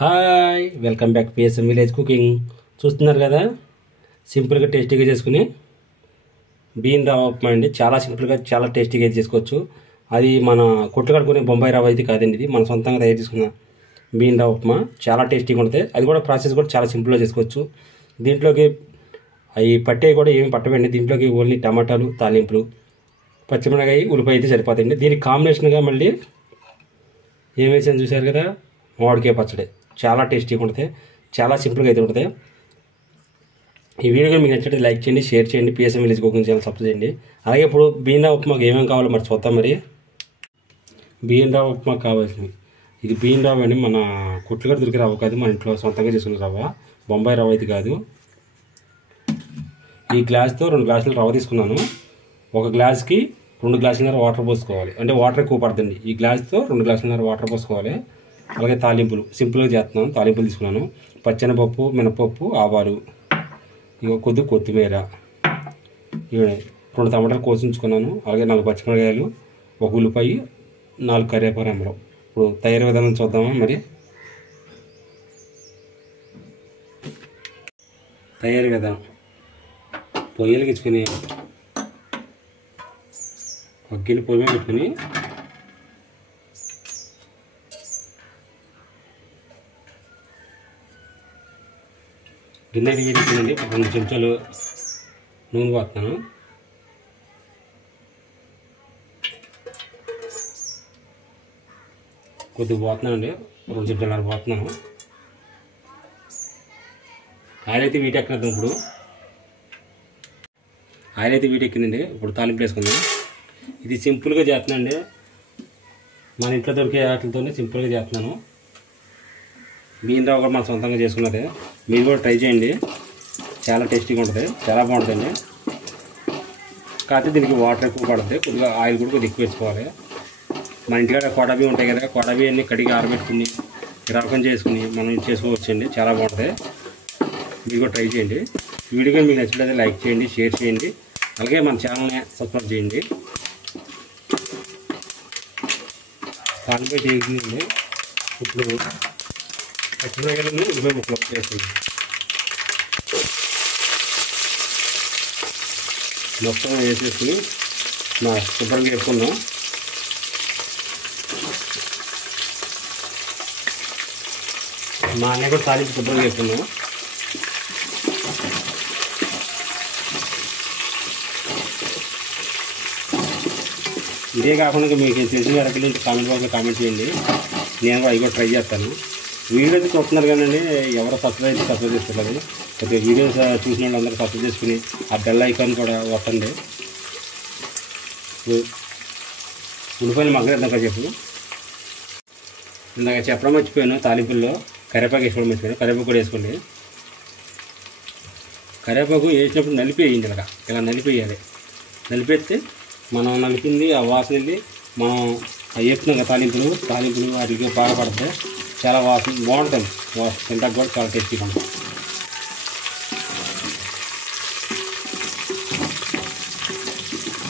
Hi welcome back PSM village cooking. చూస్తున్నారు కదా, సింపుల్గా టేస్టీగా చేసుకుని బియ్యం రవ్వ ఉప్మా అండి. చాలా సింపుల్గా చాలా టేస్టీగా అయితే చేసుకోవచ్చు. అది మన కొట్లు కడుకునే బొంబాయి రవ్వ అయితే కాదండి, ఇది మన సొంతంగా తయారు చేసుకున్న బియ్యం రవ్వ ఉప్మా. చాలా టేస్టీగా ఉంటుంది. అది కూడా ప్రాసెస్ కూడా చాలా సింపుల్గా చేసుకోవచ్చు. దీంట్లోకి అవి పట్టే కూడా ఏమి పట్టవండి. దీంట్లోకి ఓన్లీ టమాటాలు, తాలింపులు, పచ్చిమిరపకాయ, ఉల్లిపాయ అయితే సరిపోతాయండి. దీనికి కాంబినేషన్గా మళ్ళీ ఏం వేసాను చూశారు కదా, మామిడికాయ పచ్చడి. చాలా టేస్టీగా ఉంటుంది, చాలా సింపుల్గా అయితే ఉంటుంది. ఈ వీడియో మీకు నచ్చినట్టు లైక్ చేయండి, షేర్ చేయండి. PSM village cooking channel subscribe చేయండి. అలాగే ఇప్పుడు బియ్యం రవ్వ ఉప్మాకి ఏమేమి కావాలో మరి చూద్దాం. మరి బియ్యం రవ్వ ఉప్మాకి కావాల్సినవి, ఇది బియ్యం రవ్వ అండి. మన కొట్లు కూడా దొరికే రవ్వ కాదు, మన ఇంట్లో సొంతంగా చేసుకునే రవ్వ, బొంబాయి రవ్వ అయితే కాదు. ఈ గ్లాస్తో 2 గ్లాసులు రవ్వ తీసుకున్నాను. ఒక గ్లాస్కి 2 గ్లాసులన్నర వాటర్ పోసుకోవాలి. అంటే వాటర్ ఎక్కువ పడుతుంది. ఈ గ్లాస్తో 2 గ్లాసులన్నర వాటర్ పోసుకోవాలి. అలాగే తాలింపులు సింపుల్గా చేస్తున్నాను. తాలింపులు తీసుకున్నాను. పచ్చెనపప్పు, మినపప్పు, ఆవాలు, ఇక కొద్ది కొత్తిమీర, ఇవి 2 టమాటాలు కోసించుకున్నాను. అలాగే 4 పచ్చిమిరకాయలు, 1 ఉల్లిపాయ, 4 కరివేపాకు రెమ్మలు. ఇప్పుడు తయారీ విధానం చూద్దామా. మరి తయారీ విధానం: పొయ్యిలు గిచ్చుకుని ఒక గిన్నె పొయ్యి మీద పెట్టుకుని గిన్నె వేడిపోయింది. 2 చెంచాలు నూనె పోతున్నాను. కొద్దిగా పోతున్నానండి, 2 చెంచాలు పోతున్నాను. ఆయిల్ అయితే వీటెక్కినద్దాం. ఆయిల్ అయితే వీటెక్కిందండి. ఇప్పుడు తాలింపు వేసుకుందాం. ఇది సింపుల్గా చేస్తున్నానండి, మన ఇంట్లో దొరికే వాటితోనే సింపుల్గా చేస్తున్నాను. బియ్యం రవ్వ కూడా మన సొంతంగా చేసుకున్నదే. మీరు కూడా ట్రై చేయండి, చాలా టేస్టీగా ఉంటుంది, చాలా బాగుంటుందండి. కాకపోతే దీనికి వాటర్ ఎక్కువ పడుతుంది, కొద్దిగా ఆయిల్ కూడా కొద్దిగా ఎక్కువ వేసుకోవాలి. మన ఇంటికాడ కోడా బియ్యం ఉంటాయి కదా, కోడా బియ్యాన్ని కడిగి ఆరబెట్టుకుని రకం చేసుకుని మనం చేసుకోవచ్చండి. చాలా బాగుంటుంది, మీరు కూడా ట్రై చేయండి. వీడియో కానీ మీకు నచ్చినట్లయితే లైక్ చేయండి, షేర్ చేయండి. అలాగే మన ఛానల్ని సబ్స్క్రైబ్ చేయండి. తాలింపు చేసిందండి. ఇప్పుడు పచ్చిమిరపకాయలను ఉల్లిపాయ ముక్కలు వేస్తుంది. మొత్తం వేసేసుకుని శుభ్రంగా వేసుకున్నాం. మా అన్నయ్య కూడా తాలింపు శుభ్రంగా వేసుకున్నాం. ఇదే కాకుండా మీకు తెలిసిన వరకు కామెంట్ బాక్స్లో కామెంట్ చేయండి, నేను కూడా అవి కూడా ట్రై చేస్తాను. వీడియో అయితే చూస్తున్నారు కానీ ఎవరో సబ్స్క్రైబ్ చేస్తున్నారు. కొద్దిగా వీడియోస్ చూసిన వాళ్ళు అందరూ సబ్స్క్రైబ్ చేసుకుని ఆ బెల్ ఐకాన్ కూడా వస్తుంది. ఉల్లిపాయలు మగ్గలేదా చెప్పు. ఇందాక చెప్పడం మర్చిపోయాను, తాలింపుల్లో కరివేపాకు వేసుకోవడం మర్చిపోయాను. కరివేపాకు కూడా వేసుకోండి. కరివేపాకు వేసినప్పుడు నలిపేయండి, ఇలా నలిపేయాలి. నలిపేస్తే మనం నలిపింది ఆ వాసన వెళ్ళి మనం వేపుతున్నాం కదా తాలింపులు వాటికి బాగా పడతాయి. చాలా వాసన బాగుంటుంది, తింటాక కూడా చాలా టేస్టీగా ఉంటుంది.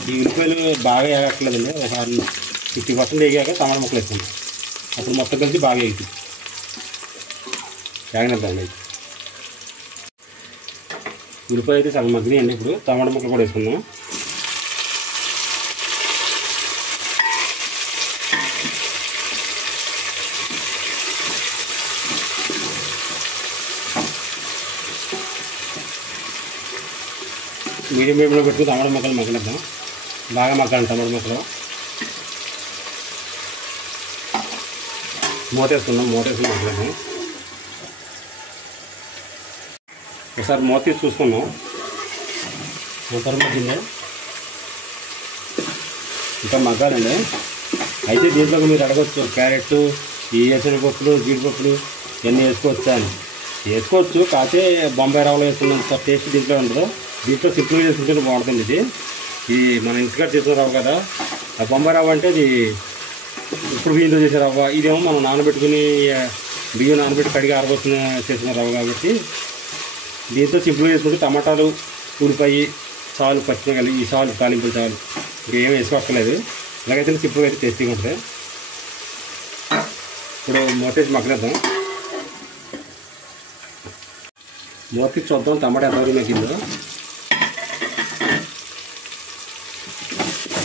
ఈ ఉల్లిపాయలు బాగా వేగట్లేదండి, ఒక 50% వేగాక టమాటా ముక్కలు వేసుకుంటాం. అప్పుడు మొత్తం కలిసి బాగా వేగుతుంది. వేగనిద్దాం. అయితే ఉల్లిపాయ అయితే సగం మగ్గినాయండి. ఇప్పుడు టమాటా ముక్కలు కూడా వేసుకుందాం. మీడియం ఫ్లేమ్లో పెట్టుకుని టమాటా ముక్కలు మగ్గనిద్దాం. బాగా మగ్గాలి టమాటా ముక్కలు. మూతేసుకుందాం. మూతేసుకుని మగ్గనిద్దాం. ఒకసారి మూత తీసి చూసుకున్నాం. మూత మగ్గిందే, ఇంకా మగ్గాలండి. అయితే దీంట్లోకి మీరు అడగచ్చు, క్యారెట్, ఈ శనగపప్పులు, జీడిపప్పులు ఇవన్నీ వేసుకోవచ్చా అని. వేసుకోవచ్చు, కాకపోతే బొంబాయి రవ్వలో వేసుకున్నంత టేస్ట్ దీంట్లో ఉండదు. దీంట్లో సింపుల్గా చేసుకుంటే బాగుంటుంది. ఇది మన ఇంటికాడ చేసిన రవ్వ కదా, ఆ బొంబాయి రవ్వ అంటే అది ఇప్పుడు బియ్యంతో చేసే రవ్వ. ఇదేమో మనం నానబెట్టుకుని బియ్యం నానబెట్టి కడిగి ఆరబోసిన చేసిన రవ్వ కాబట్టి దీంతో సింపుల్గా చేసుకుంటే టమాటాలు, ఉల్లిపాయ చాలు, పచ్చిమిరపకాయలు ఈ చాలు, తాలింపులు చాలు, ఇంకేం వేసుకోక్కర్లేదు. ఇలాగైతే సింపుల్గా అయితే టేస్టీగా ఉంటుంది. ఇప్పుడు మూతేసి మగ్గనిద్దాం. మూతకి చూద్దాం టమాటా ఎంతవరకు మగ్గిందో.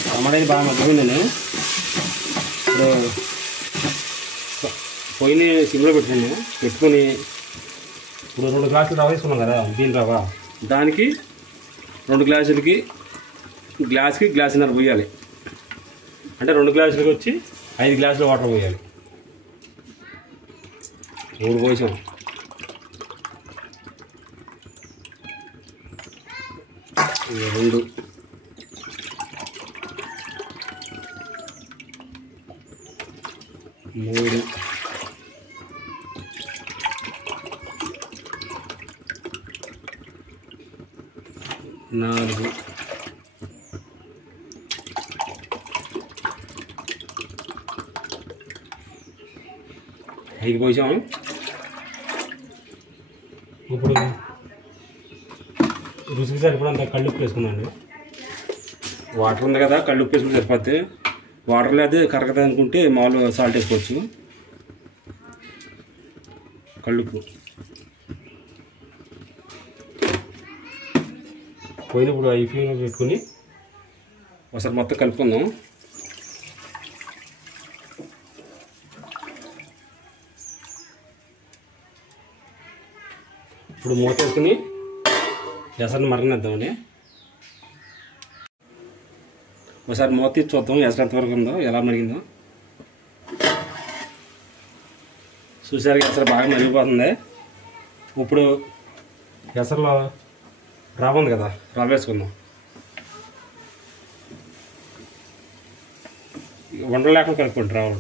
టమాటా ఇది బాగా మగ్గిపోయిందండి. ఇప్పుడు పొయ్యిని సిమ్లో పెట్టుకొని ఇప్పుడు 2 గ్లాసులు రవ్వ వేసుకున్నాం కదా, బియ్యం రవ్వ, దానికి 2 గ్లాసులకి గ్లాసున్నర పోయాలి. అంటే 2 గ్లాసులకి వచ్చి 5 గ్లాసులు వాటర్ పోయాలి. 3 పోసాం. రెండు 3 4 5 పోసాము. ఇప్పుడు రుచికి సరిపడంత కళ్ళుప్పు వేసుకుందండి. వాటర్ ఉంది కదా, కళ్ళుప్పు వేసుకుని సరిపోతే. వాటర్ లేదు కరగదు అనుకుంటే మామూలు సాల్ట్ వేసుకోవచ్చు. కళ్ళుప్పు పోయినప్పుడు ఐ ఫ్లేమ్లో పెట్టుకుని ఒకసారి మొత్తం కలుపుకుందాం. ఇప్పుడు మూత వేసుకుని ఎసరిని మరగనిద్దామండి. ఒకసారి మూత తీసి చూద్దాం ఎసరు ఎంతవరకు ఉందో, ఎలా మరిగిందో. చూసారు ఎసరు బాగా మరిగిపోతుంది. ఇప్పుడు ఎసరులో రవ్వ ఉంది కదా, రవ్వ వేసుకుందాం. వండలు లేకుండా కలుపుకోండి రవ్వ.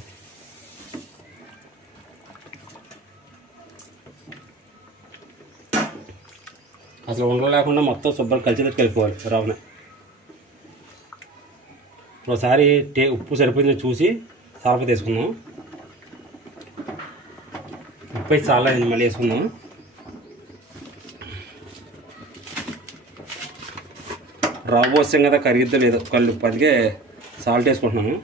అసలు ఉండలు లేకుండా మొత్తం శుభ్రం కలిసేటట్టు కలుపుకోవాలి రవ్వని. ఒకసారి ఉప్పు సరిపోయింది చూసి సరపతి వేసుకుందాం. ఉప్పు అయితే చాలా అయింది, మళ్ళీ వేసుకుందాం. రవ్వ వస్తాం కదా, కరిగిద్దో లేదో కళ్ళు అందుకే సాల్ట్ వేసుకుంటున్నాము.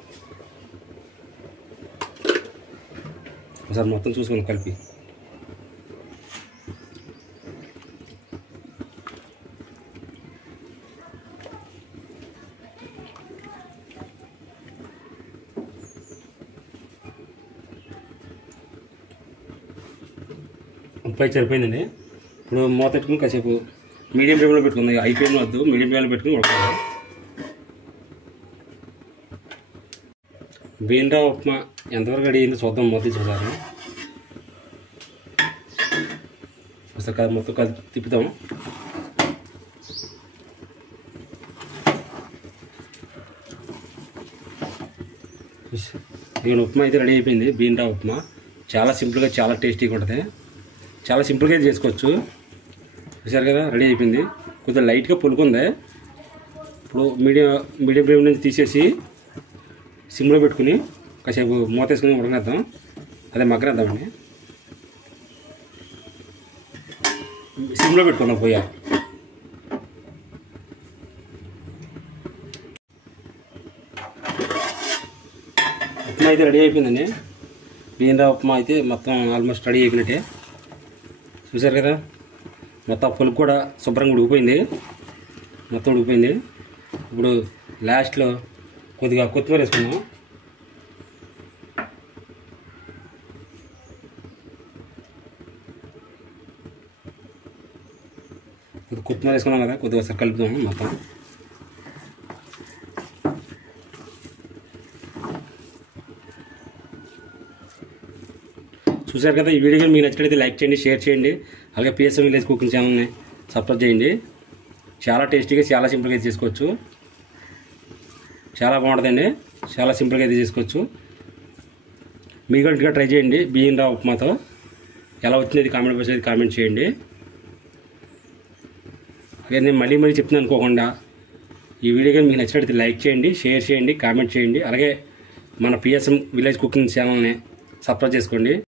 ఒకసారి మొత్తం చూసుకుందాం కలిపి. ఉప్పు అయితే సరిపోయిందండి. ఇప్పుడు మూత పెట్టుకుని కాసేపు మీడియం ఫ్లేమ్లో పెట్టుకుంది. హై ఫ్లేమ్లో వద్దు, మీడియం ఫ్లేమ్లో పెట్టుకుని ఉడకాలి. బియ్యం రవ్వ ఉప్మా ఎంతవరకు రెడీ అయిందో చూద్దాం. మూత చూసారు ఒకసారి మొత్తం కలిపి తిప్పుతాం. నేను ఉప్మా అయితే రెడీ అయిపోయింది. బియ్యం రవ్వ ఉప్మా చాలా సింపుల్గా, చాలా టేస్టీగా ఉంటుంది. చాలా సింపుల్గా చేసుకోవచ్చు. చూసారు కదా, రెడీ అయిపోయింది. కొద్దిగా లైట్గా పులుకుంది. ఇప్పుడు మీడియం ఫ్లేమ్ నుంచి తీసేసి సిమ్లో పెట్టుకుని కాసేపు మూత వేసుకుని ఉడకనేద్దాం. అదే మగ్గనేద్దామండి. సిమ్లో పెట్టుకుందాం పొయ్యి. ఉప్మా అయితే రెడీ అయిపోయిందండి. బియ్యం రవ్వ ఉప్మా అయితే మొత్తం ఆల్మోస్ట్ రెడీ అయిపోయినట్టే. చూసారు కదా, మొత్తం పులుపు కూడా శుభ్రంగా ఉడికిపోయింది. మొత్తం ఉడికిపోయింది. ఇప్పుడు లాస్ట్లో కొద్దిగా కొత్తిమీర వేసుకుందాం. కొత్తిమీర వేసుకున్నాం కదా, కొద్దిగా ఒకసారి కలుపుదాము మొత్తం. చూసారు కదా, ఈ వీడియో మీకు నచ్చినట్లయితే లైక్ చేయండి, షేర్ చేయండి. అలాగే పిఎస్ఎం విలేజ్ కుకింగ్ ఛానల్ని సబ్స్క్రైబ్ చేయండి. చాలా టేస్టీగా, చాలా సింపుల్గా అయితే చేసుకోవచ్చు. చాలా బాగుంటుందండి. చాలా సింపుల్గా అయితే చేసుకోవచ్చు. మీరు ఇంటిగా ట్రై చేయండి. బియ్యం రవ్వ ఉప్మాతో ఎలా వచ్చింది కామెంట్ బాక్స్ అయితే కామెంట్ చేయండి. అలాగే నేను మళ్ళీ చెప్తున్నాను అనుకోకుండా, ఈ వీడియో కానీ మీకు నచ్చినట్లయితే లైక్ చేయండి, షేర్ చేయండి, కామెంట్ చేయండి. అలాగే మన పిఎస్ఎం విలేజ్ కుకింగ్ ఛానల్ని సబ్స్క్రైబ్ చేసుకోండి.